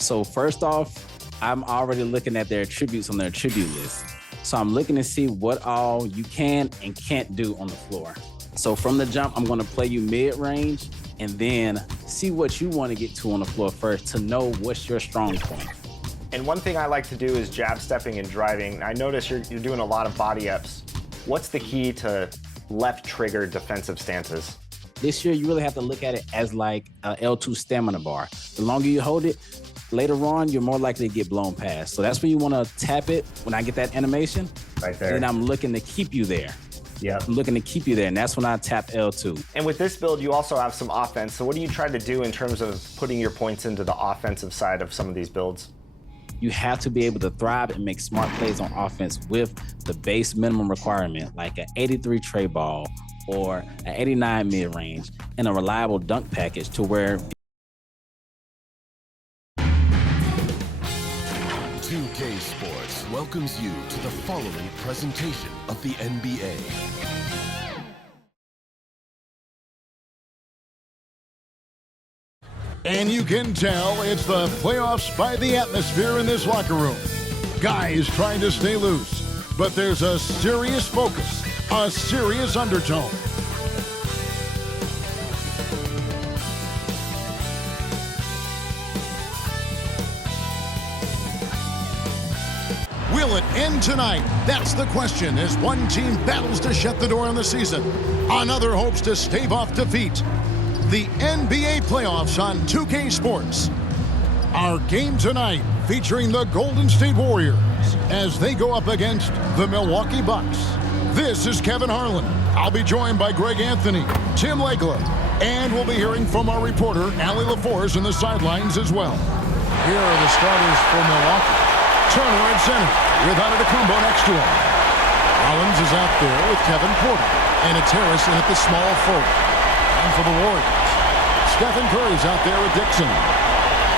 So first off, I'm already looking at their attributes on their attribute list. So I'm looking to see what all you can and can't do on the floor. So from the jump, I'm going to play you mid-range and then see what you want to get to on the floor first to know what's your strong point. And one thing I like to do is jab stepping and driving. I notice you're doing a lot of body ups. What's the key to left trigger defensive stances? This year, you really have to look at it as like a L2 stamina bar. The longer you hold it, later on, you're more likely to get blown past. So that's when you want to tap it when I get that animation. Right there. And I'm looking to keep you there. Yeah. I'm looking to keep you there, and that's when I tap L2. And with this build, you also have some offense. So what do you try to do in terms of putting your points into the offensive side of some of these builds? You have to be able to thrive and make smart plays on offense with the base minimum requirement, like an 83 tray ball or an 89 mid-range, and a reliable dunk package to where 2K Sports welcomes you to the following presentation of the NBA. And you can tell it's the playoffs by the atmosphere in this locker room. Guys trying to stay loose, but there's a serious focus, a serious undertone. Will it end tonight? That's the question as one team battles to shut the door on the season. Another hopes to stave off defeat. The NBA playoffs on 2K Sports. Our game tonight featuring the Golden State Warriors as they go up against the Milwaukee Bucks. This is Kevin Harlan. I'll be joined by Greg Anthony, Tim Legler, and we'll be hearing from our reporter, Allie LaForce, in the sidelines as well. Here are the starters for Milwaukee. Turner at center with Antetokounmpo next to him. Rollins is out there with Kevin Porter, and it's Harrison at the small forward. And for the Warriors, Stephen Curry's out there with Dixon.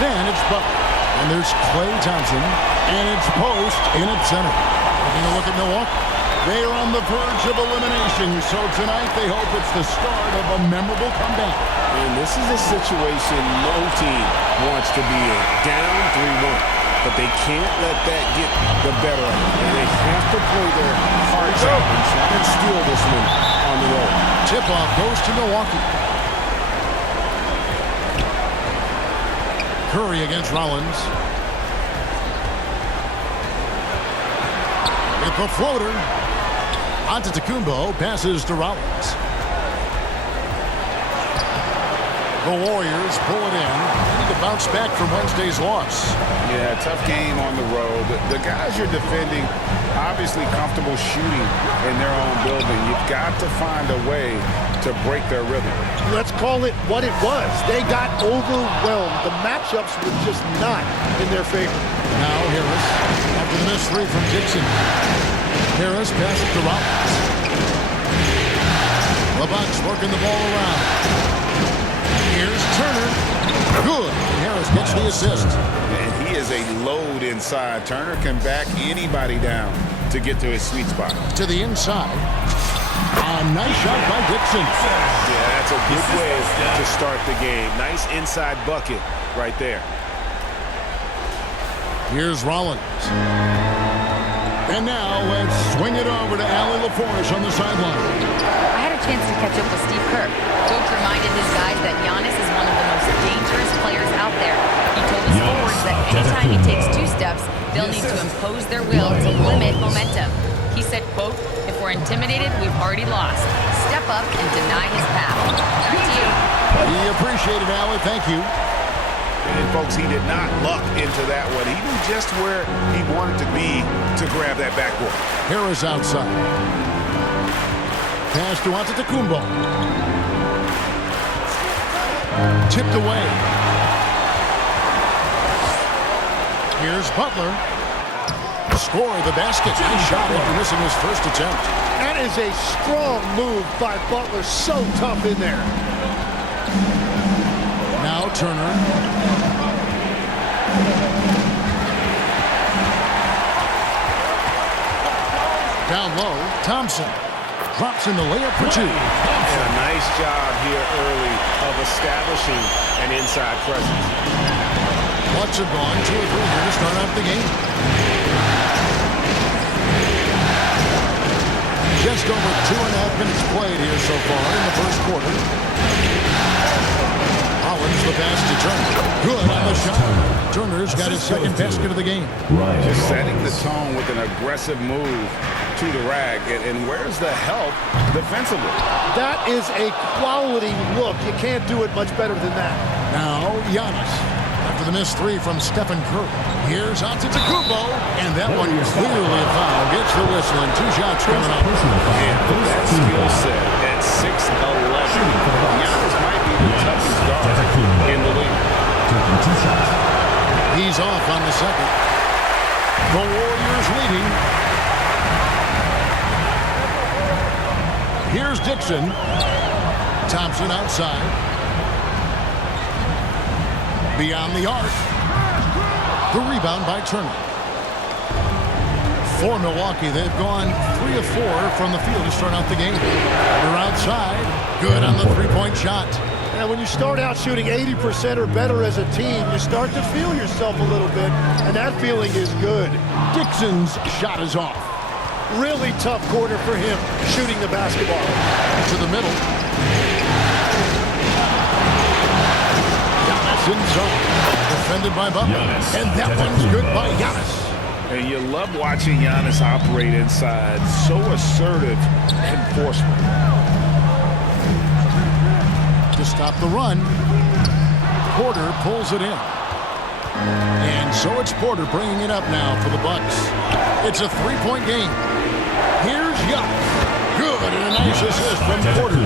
Then it's Butler, and there's Klay Thompson, and it's Post in at center. Taking a look at Milwaukee. They are on the verge of elimination, so tonight they hope it's the start of a memorable comeback. And this is a situation no team wants to be in. Down 3-1. But they can't let that get the better of them. And they have to play their hearts out and try and steal this one on the road. Tip-off goes to Milwaukee. Curry against Rollins. With the floater. Antetokounmpo passes to Rollins. The Warriors pull it in. They need to bounce back from Wednesday's loss. Yeah, tough game on the road. The guys you're defending, obviously comfortable shooting in their own building. You've got to find a way to break their rhythm. Let's call it what it was. They got overwhelmed. The matchups were just not in their favor. Now Harris, after the missed three from Dixon. Harris passes to Rollins. The Bucks working the ball around. Here's Turner. Good. And Harris gets the assist. And he is a load inside. Turner can back anybody down to get to his sweet spot. To the inside. A nice shot by Dixon. Yeah, that's a good way to start the game. Nice inside bucket right there. Here's Rollins. And now let's swing it over to Allie LaForce on the sideline. I had a chance to catch up with Steve Kerr. Coach reminded his guys that Giannis is one of the most dangerous players out there. He told his forwards that anytime he takes 2 steps, they'll need to impose their will to limit momentum. He said, quote, "If we're intimidated, we've already lost. Step up and deny his path." Back to you. We appreciate it, Allie. Thank you. And folks, he did not luck into that one. He knew just where he wanted to be to grab that backboard. Harris outside. Pass to Antetokounmpo. Tipped away. Here's Butler. Score the basket. Nice shot after missing his first attempt. That is a strong move by Butler. So tough in there. Now Turner. Down low, Thompson drops in the layup for 2. And a nice job here early of establishing an inside presence. Bucks have gone 2 or 3 here to start out the game. Just over 2.5 minutes played here so far in the first quarter. Hollins the pass to Turner. Good on the shot. Turner's got his second basket of the game. Just setting the tone with an aggressive move to the rack. And where's the help defensively? That is a quality look. You can't do it much better than that. Now, Giannis. After the missed 3 from Stephen Curry. Here's out to Tacumbo. And that one clearly a foul. Gets the whistle and 2 shots coming up. And with that skill set at 6'11", Giannis might be the toughest guard in the league. He's off on the second. The Warriors leading. Here's Dixon. Thompson outside. Beyond the arc. The rebound by Turner. For Milwaukee, they've gone 3 of 4 from the field to start out the game. They're outside. Good on the 3-point shot. And when you start out shooting 80% or better as a team, you start to feel yourself a little bit, and that feeling is good. Dixon's shot is off. Really tough quarter for him, shooting the basketball. To the middle. Giannis in zone. Defended by Butler. And that one's good by Giannis. And you love watching Giannis operate inside. So assertive and forceful. To stop the run, Porter pulls it in. And so it's Porter bringing it up now for the Bucks. It's a 3-point game. Here's Giannis. Good, and a nice assist from Porter.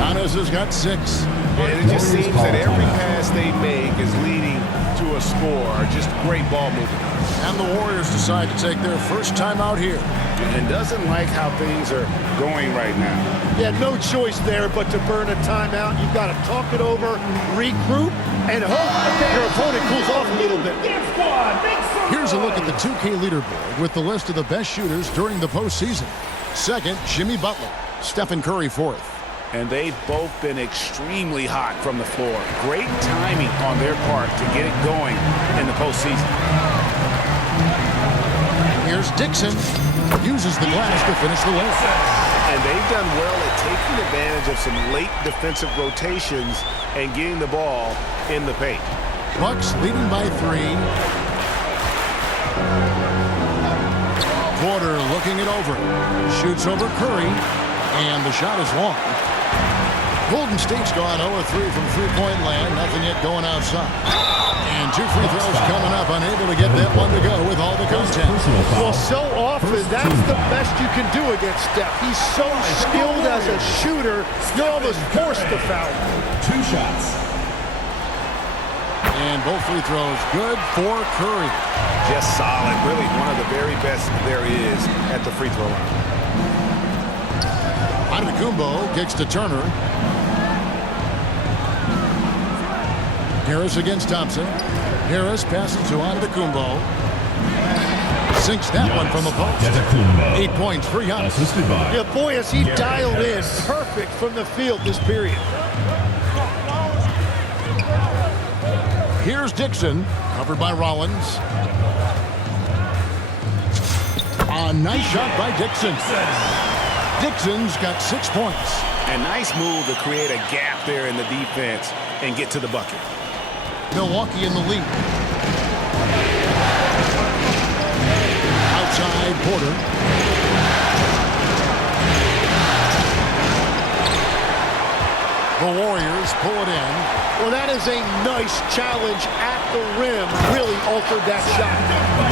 Giannis has got 6. And it just seems that every pass they make is leading to a score. Just great ball movement. And the Warriors decide to take their first time out here. And doesn't like how things are going right now. Yeah, no choice there but to burn a timeout. You've got to talk it over, regroup, and hope your opponent cools off a little bit. Here's a look at the 2K leaderboard with the list of the best shooters during the postseason. Second, Jimmy Butler. Stephen Curry fourth. And they've both been extremely hot from the floor. Great timing on their part to get it going in the postseason. Here's Dixon. Uses the glass to finish the layup. And they've done well at taking advantage of some late defensive rotations and getting the ball in the paint. Bucks leading by 3. Porter looking it over. Shoots over Curry. And the shot is long. Golden State's gone 0-3 from three-point land. Nothing yet going outside. And 2 free throws coming up. Unable to get that one to go with all the contact. Well, so often, that's the best you can do against Steph. He's so skilled as a shooter, you're almost forced to foul. 2 shots. And both free throws good for Curry. Just solid. Really one of the very best there is at the free throw line. Antetokounmpo kicks to Turner. Harris against Thompson. Harris passes to Antetokounmpo. Sinks that one from the post. 8 points for Giannis. Yeah, boy, has he dialed in perfect from the field this period. Here's Dixon, covered by Rollins. A nice shot by Dixon. Dixon's got 6 points. A nice move to create a gap there in the defense and get to the bucket. Milwaukee in the lead. Outside, Porter. The Warriors pull it in. Well, that is a nice challenge at the rim. Really altered that shot.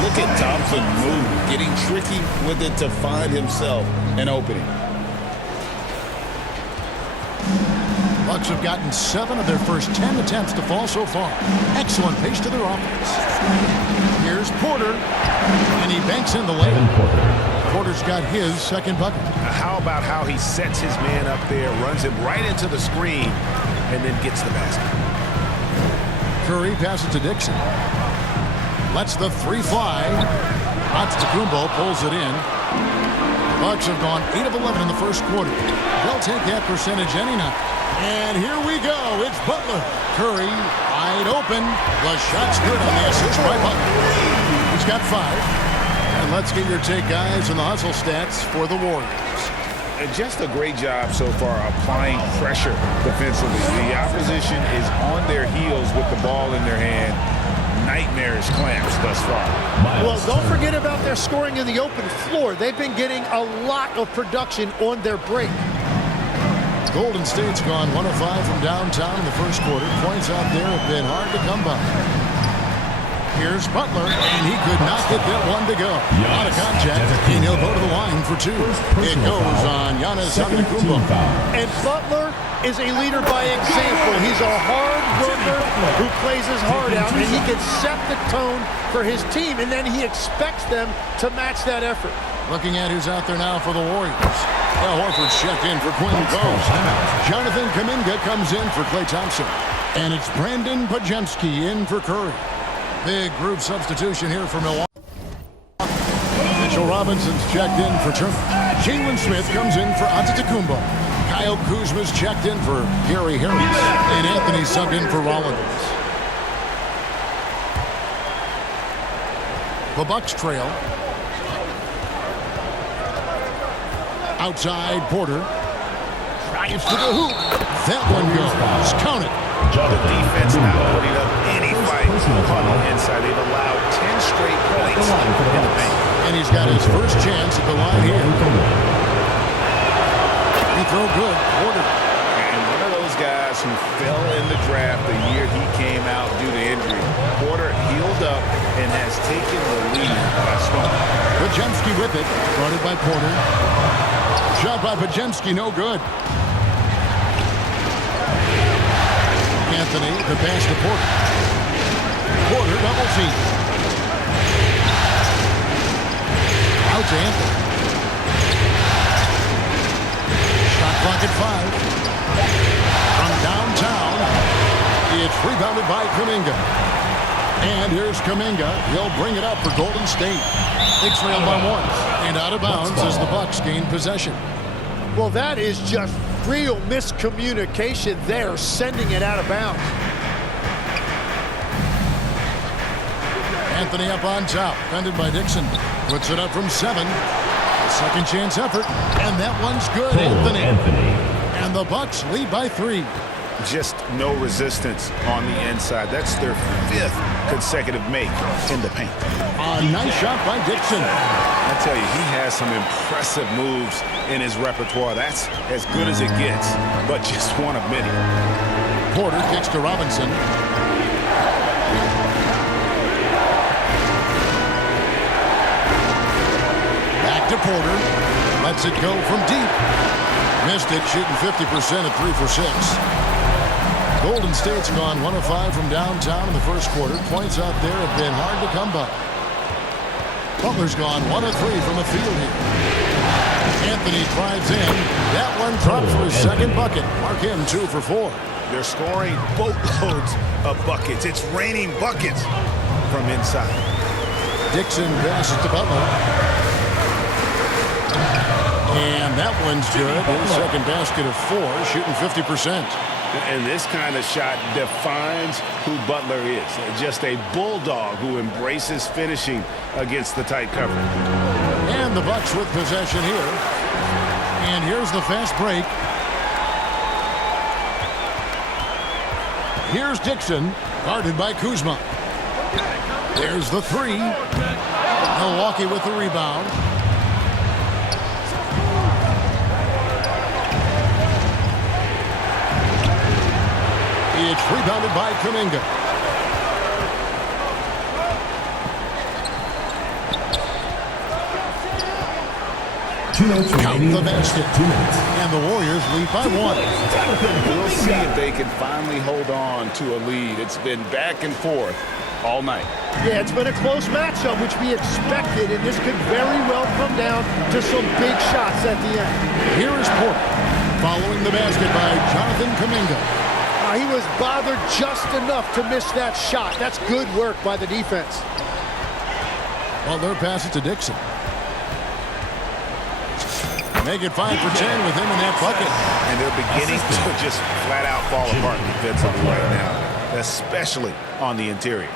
Look at Thompson move, getting tricky with it to find himself an opening. Bucks have gotten 7 of their first 10 attempts to fall so far. Excellent pace to their offense. Here's Porter, and he banks in the layup. Porter's got his second bucket. How about how he sets his man up there, runs him right into the screen, and then gets the basket. Curry passes to Dixon. Lets the 3 fly. Antetokounmpo pulls it in. Bucks have gone 8 of 11 in the first quarter. They'll take that percentage any night. And here we go. It's Butler. Curry wide open. The shot's good on the assist by Butler. He's got 5. And let's get your take, guys, on the hustle stats for the Warriors. Just a great job so far applying pressure defensively. The opposition is on their heels with the ball in their hand. Nightmarish clamps thus far. Well, don't forget about their scoring in the open floor. They've been getting a lot of production on their break. Golden State's gone 1 of 5 from downtown in the first quarter. Points out there have been hard to come by. Here's Butler, and he could not get that one to go. Out of contact, and he'll go to the line for 2. It goes on Giannis Antetokounmpo. And Butler is a leader by example. He's a hard worker who plays his heart out, and he can set the tone for his team, and then he expects them to match that effort. Looking at who's out there now for the Warriors. Al Horford's checked in for Quinn Combs. Jonathan Kuminga comes in for Klay Thompson. And it's Brandon Podziemski in for Curry. Big group substitution here for Milwaukee. Mitchell Robinson's checked in for Turner. Jalen Smith comes in for Antetokounmpo. Kyle Kuzma's checked in for Gary Harris. And Anthony subbed in for Rollins. The Bucks trail. Outside, Porter. Drives to the hoop. That one goes. Count it. The defense not putting up any fight on the inside. They've allowed 10 straight points in the paint. And he's got his first chance at the line here. He throw good. Porter. And one of those guys who fell in the draft the year he came out due to injury. Porter healed up and has taken the lead by storm. Podziemski with it. Guarded by Porter. Shot by Podziemski, no good. Anthony, the pass to Porter. Porter double team. Out to Anthony. Shot clock at 5. From downtown, it's rebounded by Kuminga. And here's Kuminga. He'll bring it up for Golden State. They trail by 1. And out of bounds as the Bucks gain possession. Well, that is just real miscommunication there, sending it out of bounds. Anthony up on top, defended by Dixon. Puts it up from 7. A second chance effort, and that one's good. Anthony. And the Bucks lead by 3. Just no resistance on the inside. That's their 5th consecutive make in the paint. A nice shot by Dixon. I tell you, he has some impressive moves in his repertoire. That's as good as it gets, but just one of many. Porter kicks to Robinson. Back to Porter. Lets it go from deep. Missed it, shooting 50% at 3 for 6. Golden State's gone 1 of 5 from downtown in the first quarter. Points out there have been hard to come by. Butler's gone 1 of 3 from the field here. Anthony drives in. That one drops for his second bucket. Mark him 2 for 4. They're scoring boatloads of buckets. It's raining buckets from inside. Dixon passes to Butler. And that one's good. His second basket of 4, shooting 50%. And this kind of shot defines who Butler is. Just a bulldog who embraces finishing against the tight cover. And the Bucks with possession here. And here's the fast break. Here's Dixon, guarded by Kuzma. There's the 3. Milwaukee with the rebound. It's rebounded by Kuminga. Count the basket. And the Warriors lead by 1. We'll see if they can finally hold on to a lead. It's been back and forth all night. Yeah, it's been a close matchup, which we expected, and this could very well come down to some big shots at the end. Here is Porter, following the basket by Jonathan Kuminga. He was bothered just enough to miss that shot. That's good work by the defense. Well, their pass it to Dixon. Make it 5 for 10 with him in that bucket. And they're beginning to just flat out fall apart defensively right now, especially on the interior.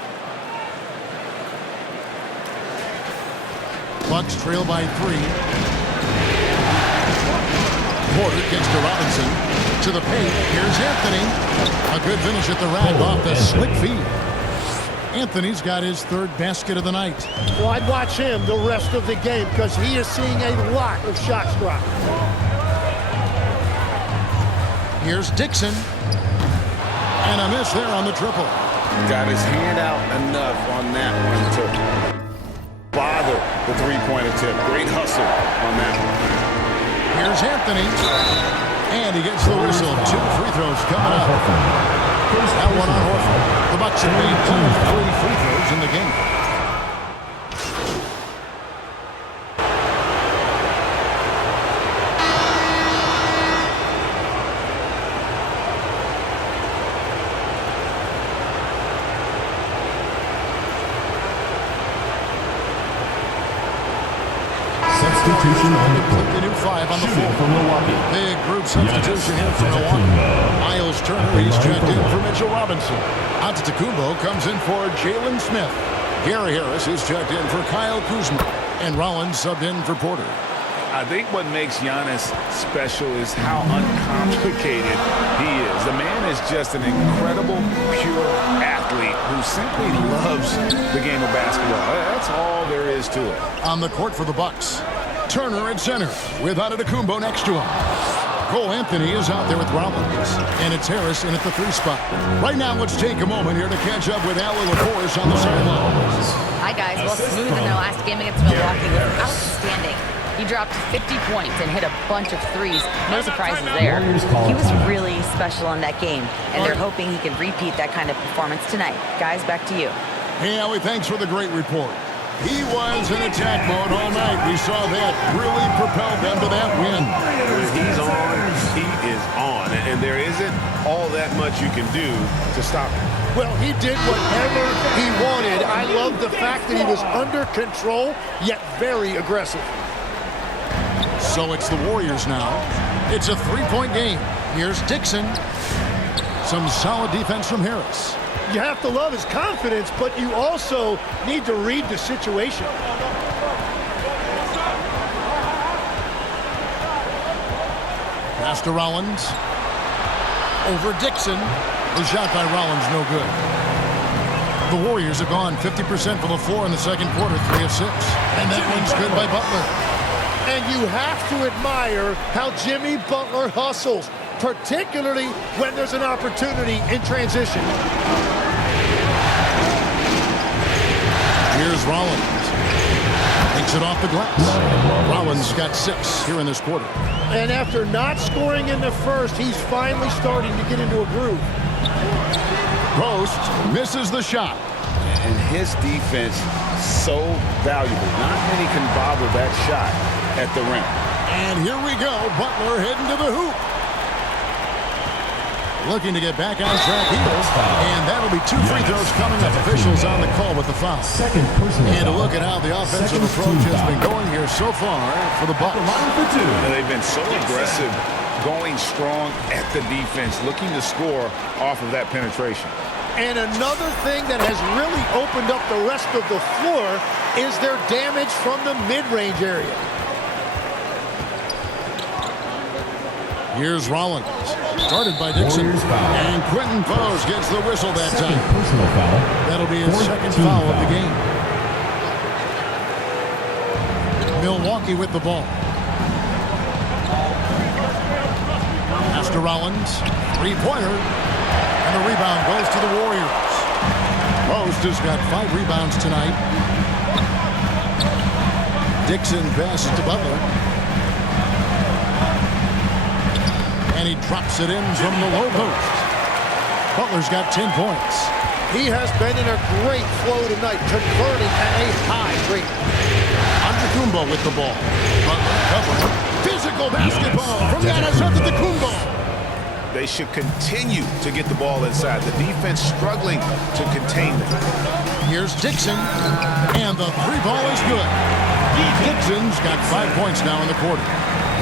Bucks trail by 3. Porter gets to Robinson. To the paint. Here's Anthony. A good finish at the rack off the slick feed. Anthony's got his 3rd basket of the night. Well, I'd watch him the rest of the game because he is seeing a lot of shots drop. Here's Dixon. And a miss there on the triple. Got his hand out enough on that one to bother the three-point attempt. Great hustle on that one. Here's Anthony. And he gets the whistle. 2 free throws coming up. That one on Horford. The Bucks have made 2 free throws in the game. Substitution on the court. The new 5 on the floor for Milwaukee. Big group substitution here for Milwaukee. Miles Turner, he's checked in for Mitchell Robinson. Antetokounmpo comes in for Jalen Smith. Gary Harris is checked in for Kyle Kuzma. And Rollins subbed in for Porter. I think what makes Giannis special is how uncomplicated he is. The man is just an incredible, pure athlete who simply loves the game of basketball. That's all there is to it. On the court for the Bucks, Turner at center with Antetokounmpo next to him. Cole Anthony is out there with Rollins, and it's Harris in at the 3 spot. Right now, let's take a moment here to catch up with Allie LaForce on the sidelines. Hi, guys. Well, Smooth in their last game against Milwaukee was outstanding. He dropped 50 points and hit a bunch of threes. No surprises there. He was really special in that game, and they're hoping he can repeat that kind of performance tonight. Guys, back to you. Hey, Allie, thanks for the great report. He was in attack mode all night. We saw that really propelled them to that win. When he's on, he is on. And there isn't all that much you can do to stop him. Well, he did whatever he wanted. I love the fact that he was under control, yet very aggressive. So it's the Warriors now. It's a 3-point game. Here's Dixon. Some solid defense from Harris. You have to love his confidence, but you also need to read the situation. Pass to Rollins. Over Dixon. The shot by Rollins, no good. The Warriors have gone 50% from the floor in the second quarter, 3 of 6. And that one's good by Butler. And you have to admire how Jimmy Butler hustles, particularly when there's an opportunity in transition. Here's Rollins. Takes it off the glass. Rollins got 6 here in this quarter. And after not scoring in the first, he's finally starting to get into a groove. Post misses the shot. And his defense so valuable. Not many can bother that shot at the rim. And here we go. Butler heading to the hoop. Looking to get back on track here. And that'll be 2 free throws coming up. Officials on the call with the foul. Second personal And a foul. look at how the offensive approach has been going here so far for the Bucks. And they've been so aggressive, going strong at the defense, looking to score off of that penetration. And another thing that has really opened up the rest of the floor is their damage from the mid-range area. Here's Rollins. Started by Dixon. And Quentin Pose gets the whistle that Second time. personal foul. That'll be his second foul of the game. Milwaukee with the ball. Pass to Rollins. 3-pointer. And the rebound goes to the Warriors. Post has got 5 rebounds tonight. Dixon passes to Butler. And he drops it in from the low post. Butler's got 10 points. He has been in a great flow tonight, converting at a high rate. Antetokounmpo with the ball. Butler covering. Physical basketball from Giannis Antetokounmpo. They should continue to get the ball inside. The defense struggling to contain them. Here's Dixon. And the 3 ball is good. Dixon's got 5 points now in the quarter.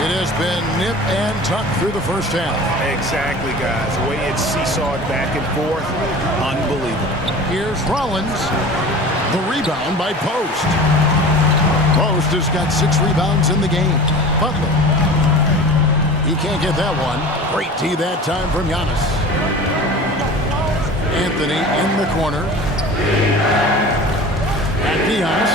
It has been nip and tuck through the first half. Exactly, guys. The way it's seesawed back and forth, unbelievable. Here's Rollins. The rebound by Post. Post has got 6 rebounds in the game. Butler. He can't get that one. Great D that time from Giannis. Anthony in the corner. Back to Giannis.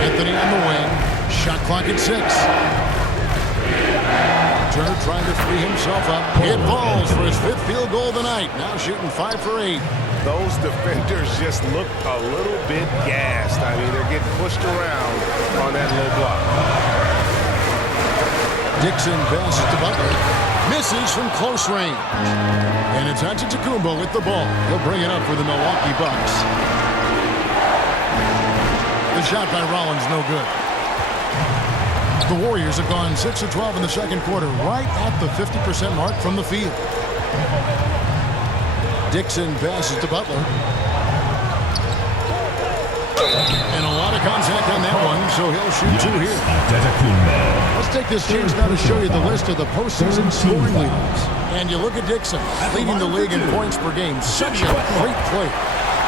Anthony on the wing. Shot clock at 6. Turner trying to free himself up. It falls for his 5th field goal of the night. Now shooting 5 for 8. Those defenders just look a little bit gassed. I mean, they're getting pushed around on that low block. Dixon passes to Butler. Misses from close range. And it's Antetokounmpo with the ball. He'll bring it up for the Milwaukee Bucks. The shot by Rollins, no good. The Warriors have gone 6 of 12 in the second quarter, right at the 50% mark from the field. Dixon passes to Butler. And a lot of contact on that one, so he'll shoot 2 here. Let's take this chance now to show you the list of the postseason scoring leaders. And you look at Dixon, leading the league in points per game. Such a great player.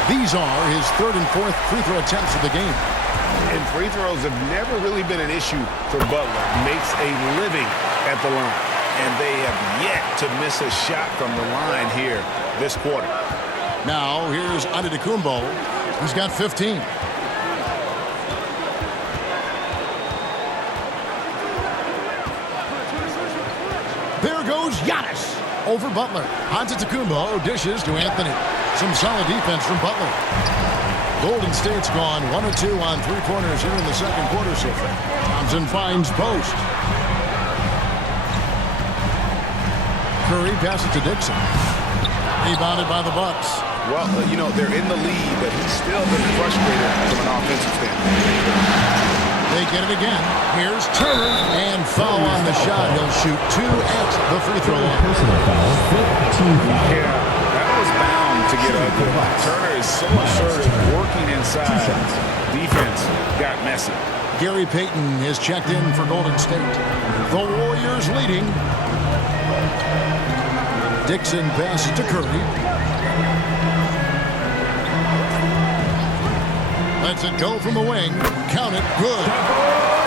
These are his 3rd and 4th free throw attempts of the game. And free throws have never really been an issue for Butler. Makes a living at the line. And they have yet to miss a shot from the line here this quarter. Now, here's Antetokounmpo. He's got 15. There goes Giannis over Butler. Antetokounmpo dishes to Anthony. Some solid defense from Butler. Golden State's gone 1 of 2 on 3-pointers here in the second quarter so far. Thompson finds Post. Curry passes to Dixon. Rebounded by the Bucks. Well, you know, they're in the lead, but he's still been frustrated from an offensive standpoint. They get it again. Here's Turner. And foul on the shot. He'll shoot 2 at the free throw line. Personal foul, 15 foul. Yeah, that was bound to get ugly. Turner is so assertive, working inside. Defense got messy. Gary Payton is checked in for Golden State. The Warriors leading. Dixon passes to Curry. Lets it go from the wing. Count it. Good.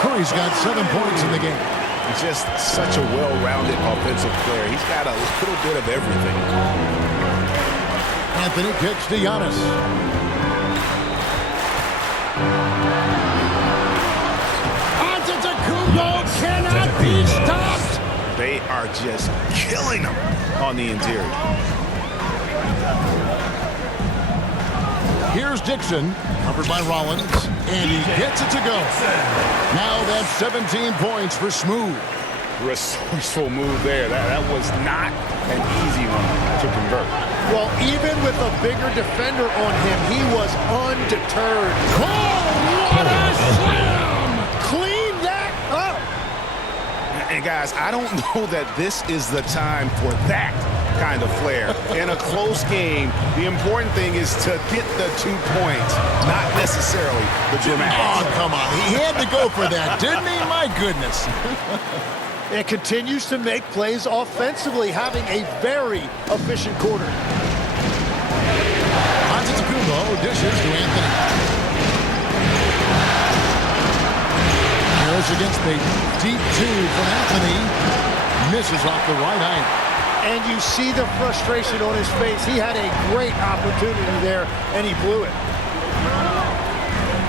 Curry's got 7 points in the game. Just such a well-rounded offensive player. He's got a little bit of everything. Anthony kicks to Giannis. Antetokounmpo cannot be stopped. They are just killing them on the interior. Here's Dixon, covered by Rollins, and he gets it to go. Now that's 17 points for Smooth. Resourceful move there. That was not an easy one to convert. Well, even with a bigger defender on him, he was undeterred. Oh, what a slam! Clean that up! And guys, I don't know that this is the time for that kind of flair. In a close game, the important thing is to get the 2 points, not necessarily the dramatics. Oh, come on. He had to go for that, didn't he? My goodness. It continues to make plays offensively, having a very efficient quarter. Antetokounmpo dishes to Anthony. Harris against Payton. Deep 2 from Anthony. Misses off the right eye. And you see the frustration on his face. He had a great opportunity there, and he blew it.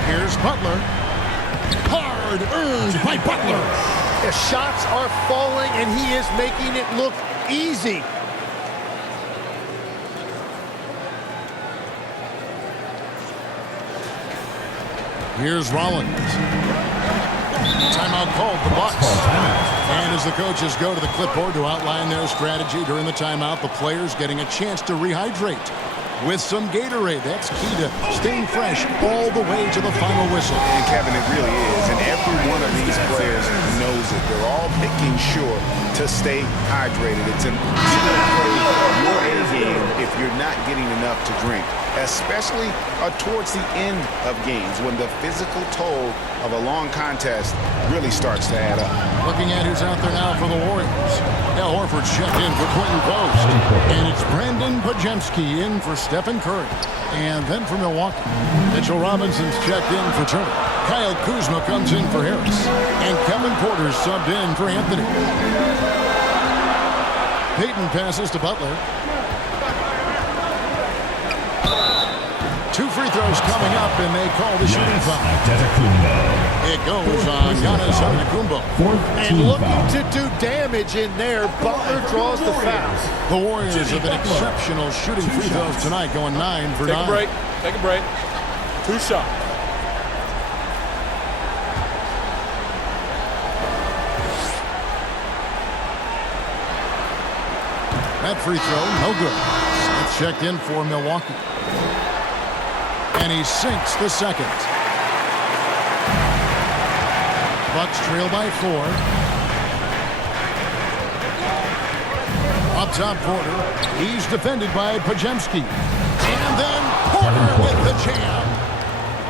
Here's Butler. Hard earned by Butler. The shots are falling, and he is making it look easy. Here's Rollins. Timeout called, the Bucks. And as the coaches go to the clipboard to outline their strategy during the timeout, the players getting a chance to rehydrate with some Gatorade. That's key to staying fresh all the way to the final whistle. And Kevin, it really is. And every one of these players knows it. They're all making sure to stay hydrated. It's important to play your A game win if you're not getting enough to drink, especially towards the end of games when the physical toll of a long contest really starts to add up. Looking at who's out there now for the Warriors. Al Horford's checked in for Quentin Post. And it's Brandon Pajemski in for Stephen Curry. And then for Milwaukee, Mitchell Robinson's checked in for Turner. Kyle Kuzma comes in for Harris. And Kevin Porter's subbed in for Anthony. Payton passes to Butler. 2 free throws coming up, and they call the shooting foul. It goes on Giannis Antetokounmpo. And looking to do damage in there, Butler draws the foul. The Warriors have been exceptional shooting free throws tonight, going 9 for 9. Take a break. Take a break. 2 shots. That free throw, no good. Smith checked in for Milwaukee. And he sinks the second. Bucks trail by 4. Up top, Porter. He's defended by Pajemski. And then Porter with the jam.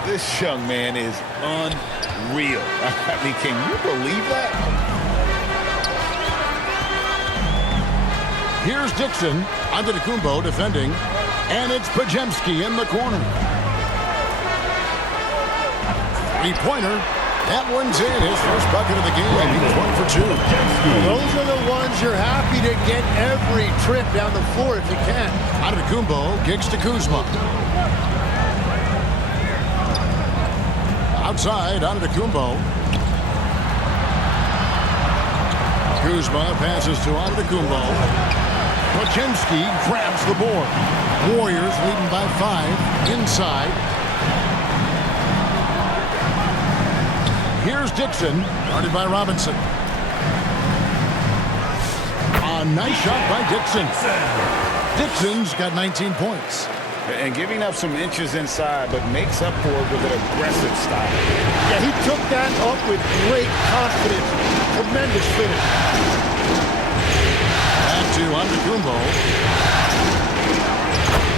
This young man is unreal. I mean, can you believe that? Here's Dixon. Antetokounmpo defending. And it's Pajemski in the corner. Three-pointer. That one's in. His first bucket of the game. He's 1 for 2. Those are the ones you're happy to get every trip down the floor if you can. Antetokounmpo kicks to Kuzma. Outside, Antetokounmpo. Kuzma passes to Antetokounmpo. Pajemski grabs the board. Warriors leading by 5. Inside. Here's Dixon, guarded by Robinson. A nice shot by Dixon. Dixon's got 19 points. And giving up some inches inside, but makes up for it with an aggressive style. Yeah, he took that up with great confidence. Tremendous finish. Back to Antetokounmpo.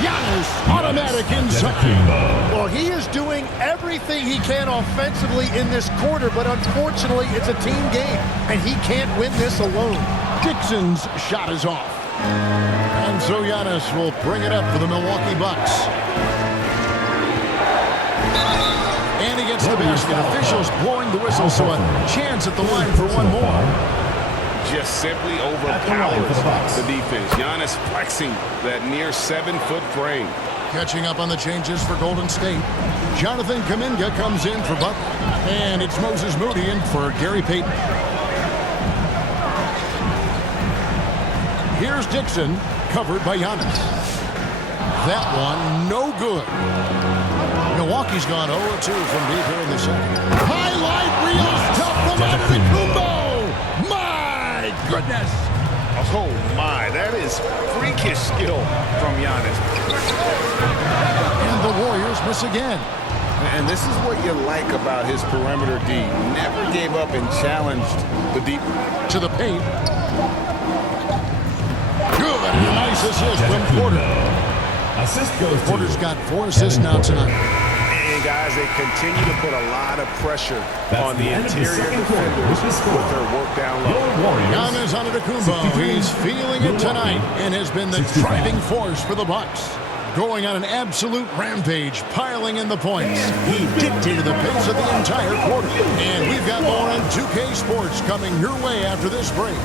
Giannis, automatic inside. Well, he is doing everything he can offensively in this quarter, but unfortunately, it's a team game, and he can't win this alone. Dixon's shot is off. And so Giannis will bring it up for the Milwaukee Bucks. And he gets the basket. Officials blowing the whistle, so a chance at the line for one more. Just simply overpowers the defense. Giannis flexing that near 7-foot frame. Catching up on the changes for Golden State. Jonathan Kuminga comes in for Butler. And it's Moses Moody in for Gary Payton. Here's Dixon, covered by Giannis. That one, no good. Milwaukee's gone 0-2 from deep here in the second. Highlight reel stuff from Antetokounmpo. My goodness. Oh my, that is freakish skill from Giannis. And the Warriors miss again. And this is what you like about his perimeter D. Never gave up and challenged the deep. To the paint. Good. And a nice assist from Porter. Assist goes to Porter's got 4 assists now tonight. And guys, they continue to put a lot of pressure on the interior defenders with their work down low. Giannis Antetokounmpo, he's feeling it tonight and has been the driving force for the Bucks. Going on an absolute rampage, piling in the points. He dictated the pace of the entire quarter. And we've got more on 2K Sports coming your way after this break.